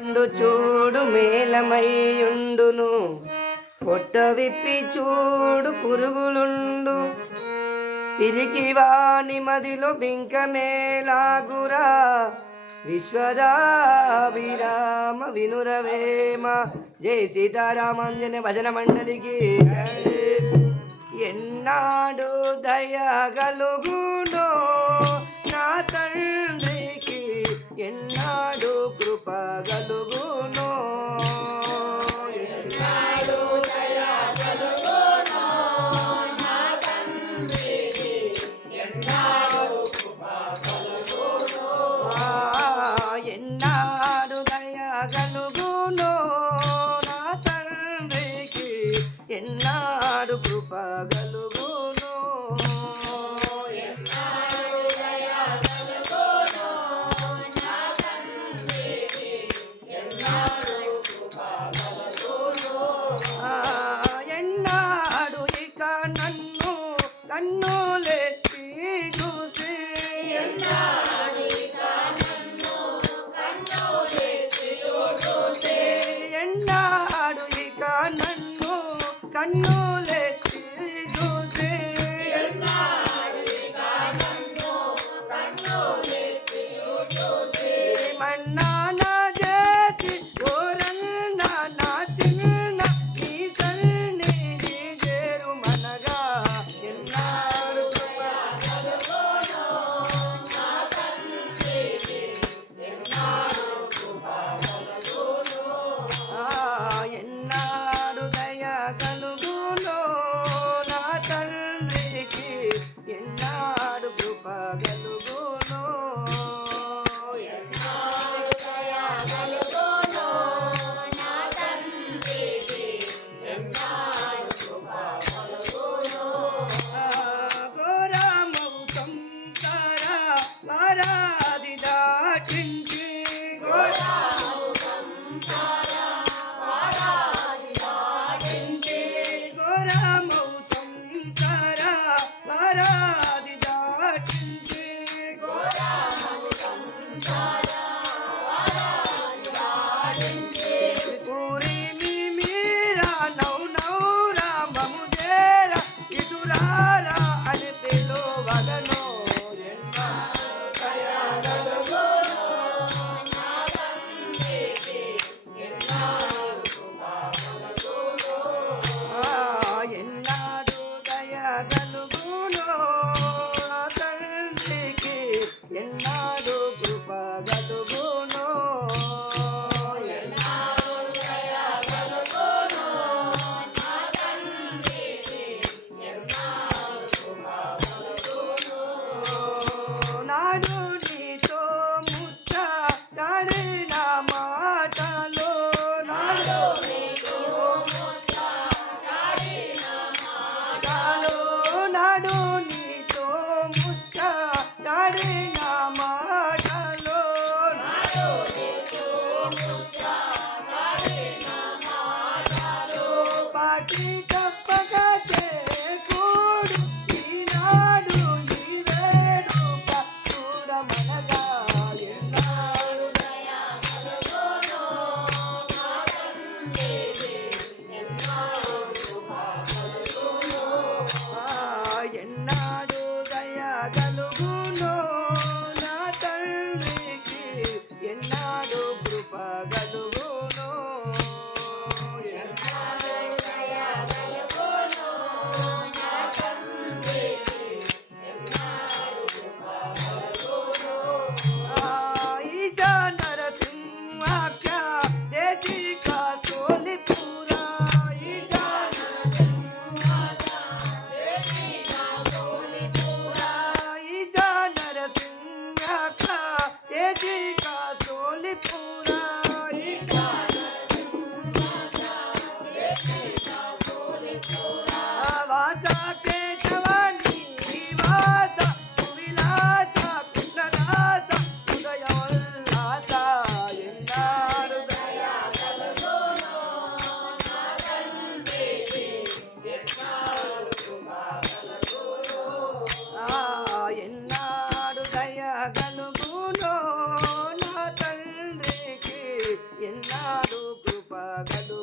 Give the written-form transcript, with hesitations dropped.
చూడు మేలమయ్యుండును, పొట్ట విప్పి చూడు పురుగులుండు. పిరికి వాని మదిలో బింకమేలాగురా, విశ్వదాభిరామ వినురవేమ. జై సీతారామాంజన భజన మండలికి. ఎన్నాడు దయగలుగునో నా తండ్రికి, ఎన్నాడు కృప గలుగునో. ఎన్నాడు దయగలుగునో నా తండ్రికి, ఎన్నాడు కృప గలుగునో. ఎన్నాడు దయగలుగునో నా తండ్రికి, ఎన్నాడు కృప గలుగునో. ఎన్నాడు ఇక నన్ను కన్నులెత్తి చూసి, ఎన్నాడు ఇక నన్ను కన్నులెత్తి చూసి, ఎన్నాడు ఇక నన్ను కన్నులెత్తి చూసి, ఎన్నాడు ఇక నన్ను కన్నులెత్తి చూసి. మన్నా నా చేతి ఓరన్నా నా చిన్న నీ సన్నిధి చేరు మనగా. ఎన్నాడు గలుగునో నా తండ్రికి, ఎన్నాడు కృప గలుగునో. ఎన్నాడు దయ గలుగునో నా తండ్రికి, ఎన్నాడు కృప గలుగునో. ఎన్నాడు దయగలుగునో నా తండ్రికి, ఎన్నాడు కృప గలుగునో. ఘోరము సంసార వారాది దాటించి, ఘోరము సంసార వారాది దాటించి, ఘోరము సంసార వారాది దాటించి, ఘోరము సంసార వారాది దాటించి. పూరిమి మీరా నౌనౌరా మముదేరా ఇటురారా అని పిలువగను. దయగలుగునో నా తండ్రికి, ఎన్నాడు కృప గలుగునో. ఎన్నాడు దయ గలుగునో నా తండ్రికి, ఎన్నాడు కృప గలుగునో. ఎన్నాడు దయగలుగునో నా తండ్రికి, ఎన్నాడు కృప గలుగునో. నాడు నీతో ముచ్చటాడిన మాటలో, నాడు నీతో ముచ్చటాడిన మాటలో, నాడు నీతో ముచ్చటాడిన మాటలో, నాడు నీతో ముచ్చటాడిన మాటలు. పాటి తప్పక చేకూడు ఈనాడు ఈ వేడుక చూడమనగా. ఎన్నాడు దయగలుగునో నా తండ్రికి, ఎన్నాడు కృప గలుగునో. ఎన్నాడు దయ గలుగునో నా తండ్రికి, ఎన్నాడు కృప గలుగునో. ఎన్నాడు దయగలుగునో కృపగలు